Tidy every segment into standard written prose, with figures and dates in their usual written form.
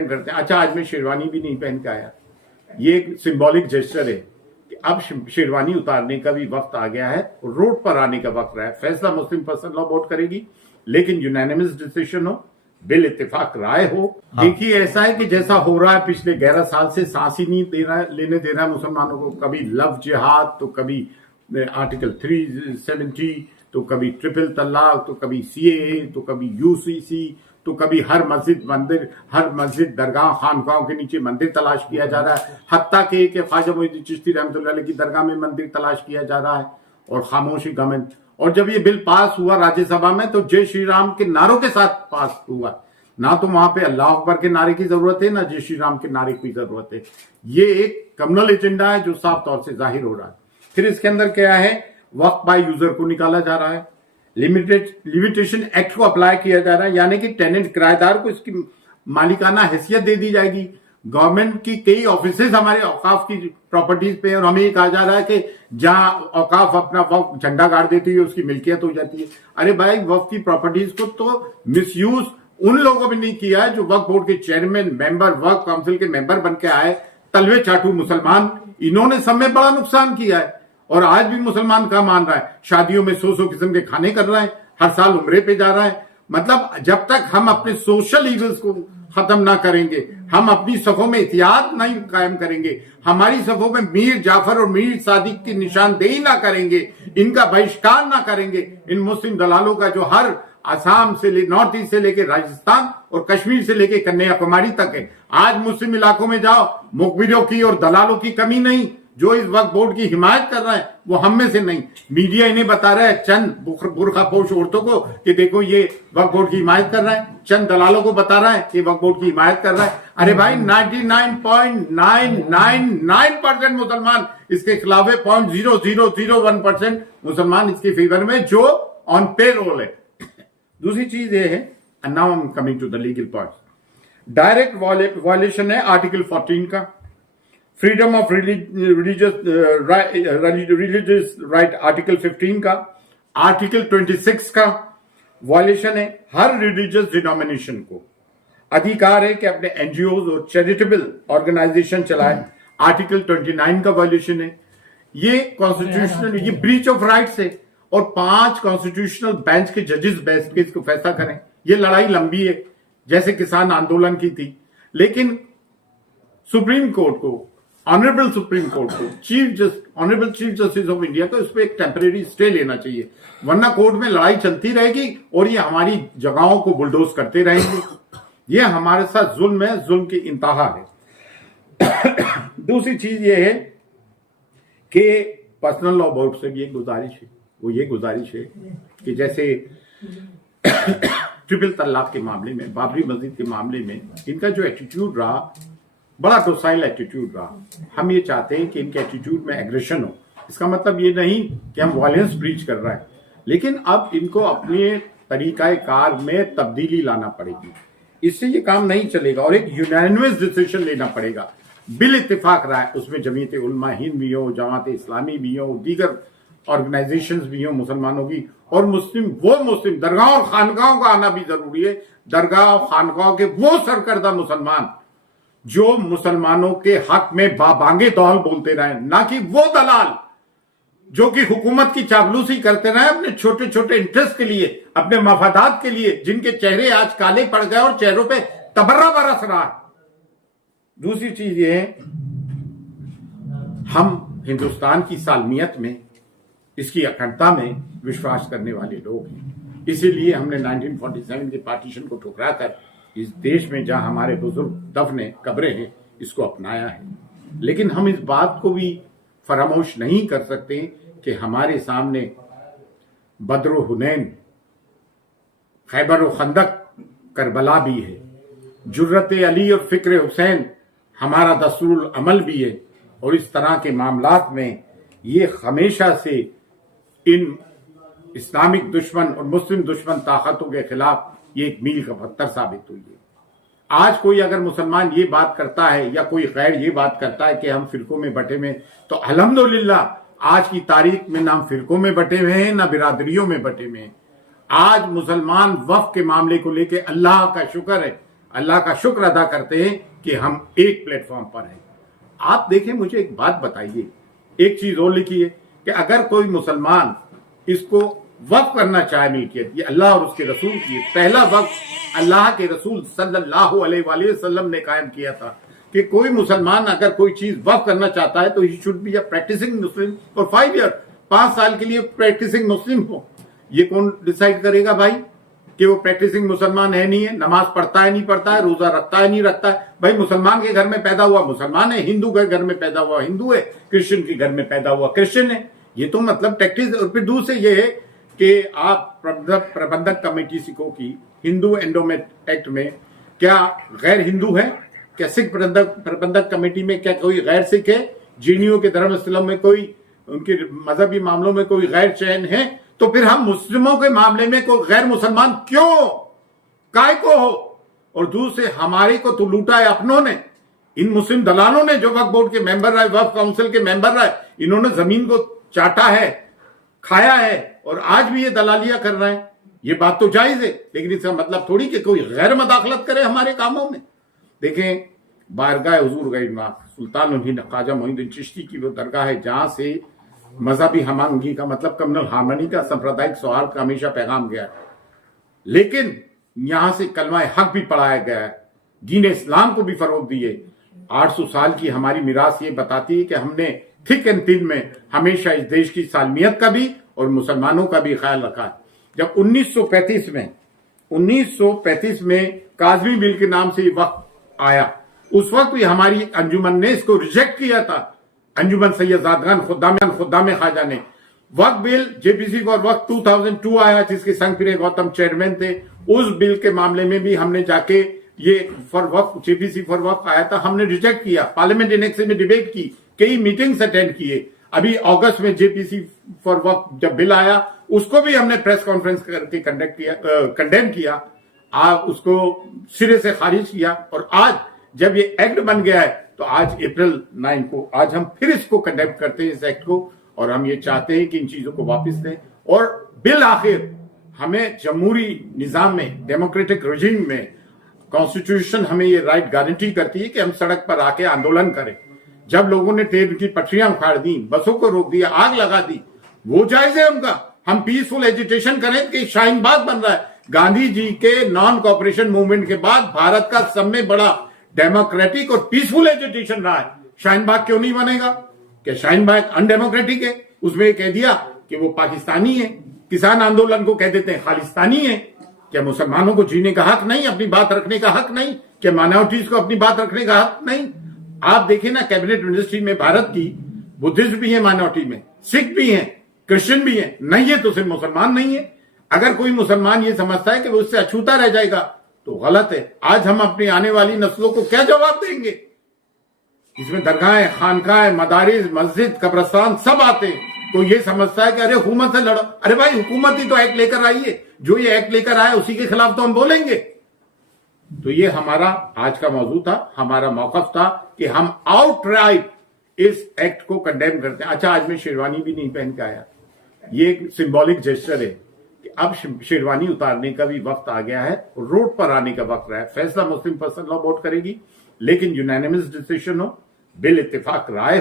करते हैं। अच्छा, आज मैं शेरवानी भी नहीं पहन के आया, ये एक सिंबॉलिक जेस्चर है कि अब शेरवानी उतारने का भी वक्त आ गया है, रोड पर आने का वक्त रहा है। फैसला मुस्लिम पर्सनल लॉ बोर्ड करेगी, लेकिन यूनानिमस डिसीजन हो, बिल इत्तेफाक राय हो। हाँ। देखिए, ऐसा है कि जैसा हो रहा है पिछले 11 साल से, सांस ही नहीं दे रहा है, लेने दे रहा है मुसलमानों को। कभी लव जिहाद, तो कभी आर्टिकल 370, तो कभी ट्रिपल तलाक, तो कभी सीएए, तो कभी यूसीसी, तो कभी हर मस्जिद मंदिर, हर मस्जिद दरगाह खानकाहों के नीचे मंदिर तलाश किया जा रहा है। हत्ता के ख्वाजा मोइनुद्दीन चिश्ती रहमतुल्लाह अलैह की दरगाह में मंदिर तलाश किया जा रहा है, और खामोशी गवर्नमेंट। और जब ये बिल पास हुआ राज्यसभा में, तो जय श्री राम के नारों के साथ पास हुआ। ना तो वहां पे अल्लाह अकबर के नारे की जरूरत है, ना जय श्री राम के नारे की जरूरत है। ये एक कम्युनल एजेंडा है जो साफ तौर से जाहिर हो रहा है। फिर इसके अंदर क्या है, वक्फ बाय यूजर को निकाला जा रहा है, लिमिटेशन एक्ट को अप्लाई किया जा रहा है, यानी कि टेनेंट किराएदार को इसकी मालिकाना हैसियत दे दी जाएगी। गवर्नमेंट की कई ऑफिसेज हमारे औकाफ की प्रॉपर्टीज पे, और हमें ये कहा जा रहा है कि जहां औकाफ अपना वक्फ झंडा गाड़ देती है उसकी मिल्कियत हो जाती है। अरे भाई, वक्फ की प्रॉपर्टीज को तो मिसयूज उन लोगों ने नहीं किया है जो वक्फ बोर्ड के चेयरमैन, मेंबर, वक्फ काउंसिल के मेंबर बन के आए, तलवे चाटू मुसलमान। इन्होंने सब में बड़ा नुकसान किया है, और आज भी मुसलमान का मान रहा है। शादियों में 100 किस्म के खाने कर रहा है, हर साल उम्रे पे जा रहा है। मतलब जब तक हम अपने सोशल इविल्स को खत्म ना करेंगे, हम अपनी सफों में एहतियात नहीं कायम करेंगे, हमारी सफों में मीर जाफर और मीर सादिक की निशानदेही ना करेंगे, इनका बहिष्कार ना करेंगे, इन मुस्लिम दलालों का जो हर आसाम से नॉर्थ ईस्ट से लेके राजस्थान और कश्मीर से लेके कन्याकुमारी तक है। आज मुस्लिम इलाकों में जाओ, मुखबिरों की और दलालों की कमी नहीं। जो इस वक्फ बोर्ड की हिमायत कर रहा है वो हम में से नहीं। मीडिया इन्हें बता रहा है, चंद बुर्खापोश औरतों को, कि देखो ये वक्फ बोर्ड की हिमायत कर रहा है, चंद दलालों को बता रहा है कि वक्फ बोर्ड की हिमायत कर रहा है। अरे भाई, 99.999% मुसलमान इसके खिलाफ है, 0.0001% मुसलमान इसके फेवर में, जो ऑन पे रोल है। दूसरी चीज ये है, now I am coming to the legal point. Direct violation है आर्टिकल 14 का, freedom of religious right article 15 का, आर्टिकल 26 का वायलेशन है। हर रिलीजियस डिनोमिनेशन को अधिकार है कि अपने एनजीओ और चैरिटेबल ऑर्गेनाइजेशन चलाए, आर्टिकल 29 का वायलेशन है। ये कॉन्स्टिट्यूशनल, ये ब्रीच ऑफ राइट्स है, और 5 कॉन्स्टिट्यूशनल बेंच के जजेस बैठ के इसको फैसला करें। ये लड़ाई लंबी है, जैसे किसान आंदोलन की थी, लेकिन सुप्रीम कोर्ट को, ऑनरेबल सुप्रीम कोर्ट को, honourable chief justice of India को इस पर एक टेम्परेरी स्टे लेना चाहिए, वरना कोर्ट में लड़ाई चलती रहेगी और ये हमारी जगहों को बुलडोज करते रहेंगे। ये हमारे साथ जुल्म है, जुल्म की इंतहा है। दूसरी चीज ये है कि पर्सनल लॉ बोर्ड से भी एक गुजारिश है, वो ये गुजारिश है कि जैसे ट्रिपल तलाक के मामले में, बाबरी मस्जिद के मामले में इनका जो एटीट्यूड रहा, बड़ा डोसाइल एटीट्यूड रहा। हम ये चाहते हैं कि इनके एटीट्यूड में एग्रेशन हो। इसका मतलब ये नहीं कि हम वायलेंस ब्रीच कर रहे हैं, लेकिन अब इनको अपने तरीकाए कार में तब्दीली लाना पड़ेगी। इससे ये काम नहीं चलेगा, और एक यूनानिमस डिसीजन लेना पड़ेगा। बिल इत्तेफाक रहा है, उसमें जमीयत उलमा हिंद भी हो, जमात इस्लामी भी हो, दीगर ऑर्गेनाइजेशंस भी हो मुसलमानों की, और मुस्लिम दरगाह और खानकाहों का आना भी जरूरी है। दरगाह और खानकाहों के वो सरकर्दा मुसलमान जो मुसलमानों के हक में बाबांगे दौल बोलते रहे, ना कि वो दलाल जो कि हुकूमत की चापलूसी करते रहे अपने छोटे छोटे इंटरेस्ट के लिए, अपने मफादात के लिए, जिनके चेहरे आज काले पड़ गए और चेहरों पे तबर्रा बरस रहा है। दूसरी चीज ये है, हम हिंदुस्तान की सालमियत में, इसकी अखंडता में विश्वास करने वाले लोग हैं। इसीलिए हमने 1947 के पार्टीशन को ठुकरा कर इस देश में जहां हमारे बुजुर्ग दफने कब्रें हैं, इसको अपनाया है। लेकिन हम इस बात को भी फरामोश नहीं कर सकते कि हमारे सामने बद्र हुनैन, खैबर खंदक, करबला भी है, जुर्रत अली और फिक्र हुसैन हमारा दस्तूरुल अमल भी है। और इस तरह के मामलात में ये हमेशा से इन इस्लामिक दुश्मन और मुस्लिम दुश्मन ताकतों के खिलाफ ये एक मील का पत्थर साबित हुई है। आज कोई अगर मुसलमान ये बात करता है, या कोई गैर ये बात करता है कि हम फिरकों में बटे हुए, तो अल्हम्दुलिल्लाह आज की तारीख में ना हम फिरकों में बटे हुए हैं, ना बिरादरियों में बटे हुए हैं। आज मुसलमान वक्फ के मामले को लेकर अल्लाह का शुक्र है, अल्लाह का शुक्र अदा करते हैं कि हम एक प्लेटफॉर्म पर हैं। आप देखें, मुझे एक बात बताइए, एक चीज और लिखी है कि अगर कोई मुसलमान इसको वक्फ करना चाहे मिल्कियत, ये अल्लाह और उसके रसूल की, पहला वक्फ अल्लाह के रसूल सल्लल्लाहु अलैहि वसल्लम ने कायम किया था कि कोई मुसलमान अगर कोई चीज वक्फ करना चाहता है तो ही should be a practising Muslim for 5 year, 5 साल के लिए प्रैक्टिसिंग मुस्लिम हो। ये कौन डिसाइड करेगा भाई कि वो प्रैक्टिसिंग मुसलमान है नहीं है, नमाज पढ़ता है नहीं पढ़ता है, रोजा रखता है नहीं रखता है? भाई मुसलमान के घर में पैदा हुआ मुसलमान है, हिंदू के घर में पैदा हुआ हिंदू है, क्रिश्चियन के घर में पैदा हुआ क्रिश्चियन है। ये तो मतलब प्रैक्टिस। और फिर दूसरे ये है कि आप प्रबंधक कमेटी सिखों की हिंदू एंडोमेंट एक्ट में क्या गैर हिंदू है? क्या सिख प्रबंधक कमेटी में क्या कोई गैर सिख है? जीनियों के धर्मस्थलों में कोई, उनके मजहबी मामलों में कोई गैर चयन है? तो फिर हम मुस्लिमों के मामले में कोई गैर मुसलमान क्यों, काय को हो? और दूसरे हमारे को तो लूटा है अपनों ने, इन मुस्लिम दलालों ने जो वक्फ बोर्ड के मेंबर रहे, वक्फ काउंसिल के मेंबर रहे, इन्होंने जमीन को चाटा है, खाया है और आज भी ये दलालियां कर रहे हैं। ये बात तो जायज है, लेकिन इसका मतलब थोड़ी कि कोई गैर मदाखलत करे हमारे कामों में। देखें, बारगाह हुजूर गरीब सुल्तान ख्वाजा मोइनुद्दीन चिश्ती की वो दरगाह है जहां से मजहबी हमआहंगी का मतलब कम्युनल हार्मनी का, सांप्रदायिक सौहार्द का हमेशा पैगाम गया है। लेकिन यहां से कलमा हक भी पढ़ाया गया है, दीन इस्लाम को भी फरोग दिए। 800 साल की हमारी मिरास ये बताती है कि हमने थिक एंड थिन में हमेशा इस देश की सालमियत का भी और मुसलमानों का भी ख्याल रखा है। जब 1935 में काजमी बिल के नाम से वक्त आया, उस वक्त भी हमारी अंजुमन ने इसको रिजेक्ट किया था। अंजुमन सैयदादगान खुद्दाम ख्वाजा ने वक्त बिल जेपीसी फॉर वक्त 2002 आया, जिसके संग फिर गौतम चेयरमैन थे। उस बिल के मामले में भी हमने जाके ये फॉर वक्त जेपीसी फॉर वक्त आया था, हमने रिजेक्ट किया। पार्लियामेंट इनेक्स में डिबेट की, कई मीटिंग्स अटेंड किए। अभी अगस्त में जेपीसी फॉर वक्त जब बिल आया, उसको भी हमने प्रेस कॉन्फ्रेंस करके कंडेम किया, उसको सिरे से खारिज किया। और आज जब ये एक्ट बन गया है तो आज अप्रैल 9 को आज हम फिर इसको कंडेम करते हैं, इस एक्ट को, और हम ये चाहते हैं कि इन चीजों को वापस दें। और बिल आखिर हमें जमहूरी निजाम में, डेमोक्रेटिक रेजिम में कॉन्स्टिट्यूशन हमें ये राइट गारंटी करती है कि हम सड़क पर आके आंदोलन करें। जब लोगों ने ट्रेन की पटरियां उखाड़ दी, बसों को रोक दिया, आग लगा दी, वो जायज है उनका। हम पीसफुल एजिटेशन करें कि शाहीन बाग बन रहा है। गांधी जी के नॉन कॉपरेशन मूवमेंट के बाद भारत का सब में बड़ा डेमोक्रेटिक और पीसफुल एजिटेशन रहा है। शाहीन बाग क्यों नहीं बनेगा? क्या शाहीन बाग अनडेमोक्रेटिक है? उसमें कह दिया कि वो पाकिस्तानी है। किसान आंदोलन को कह देते हैं खालिस्तानी है। क्या मुसलमानों को जीने का हक नहीं, अपनी बात रखने का हक नहीं? क्या माइनॉरिटीज को अपनी बात रखने का हक नहीं? आप देखिए ना, कैबिनेट मिनिस्ट्री में भारत की बुद्धिस्ट भी है, माइनॉरिटी में सिख भी है, क्रिश्चियन भी है, नहीं है तो सिर्फ मुसलमान नहीं है। अगर कोई मुसलमान ये समझता है कि वो उससे अछूता रह जाएगा तो गलत है। आज हम अपनी आने वाली नस्लों को क्या जवाब देंगे? इसमें दरगाहें, खानकाहें, मदारिस, मस्जिद, कब्रिस्तान सब आते हैं। तो ये समझता है कि अरे हुकूमत से लड़ो। अरे भाई, हुकूमत ही तो एक्ट लेकर आई है, जो ये एक्ट लेकर आया उसी के खिलाफ तो हम बोलेंगे। तो ये हमारा आज का मौजू था, हमारा मौकफ था कि हम आउटराइट इस एक्ट को कंडेम करते हैं। अच्छा, आज मैं शेरवानी भी नहीं पहन के आया, ये एक सिंबॉलिक जेस्चर है कि अब शेरवानी उतारने का भी वक्त आ गया है, रोड पर आने का वक्त रहा है। फैसला मुस्लिम पर्सनल लॉ बोर्ड करेगी, लेकिन यूनानिमस डिसीजन हो, बिल इत्तेफाक राय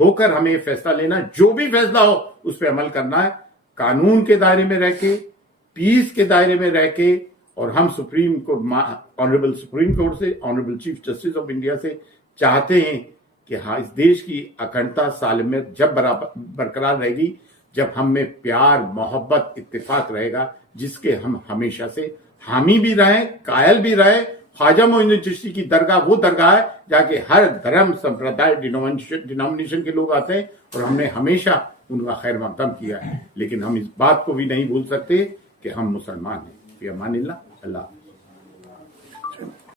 होकर हमें ये फैसला लेना। जो भी फैसला हो उस पर अमल करना है, कानून के दायरे में रह के, पीस के दायरे में रह के। और हम supreme court, honourable supreme court से, honourable chief justice of India से चाहते हैं कि हाँ, इस देश की अखंडता, सालमियत जब बरकरार रहेगी, जब हम में प्यार, मोहब्बत, इत्तेफाक रहेगा, जिसके हम हमेशा से हामी भी रहे, कायल भी रहे। ख्वाजा मोइनुद्दीन चिश्ती की दरगाह वो दरगाह है जाके हर धर्म, संप्रदाय, डिनोमिनेशन के लोग आते हैं, और हमने हमेशा उनका खैर मकदम किया है। लेकिन हम इस बात को भी नहीं भूल सकते कि हम मुसलमान हैं। फिर अमानिल्लाह, अल्लाह।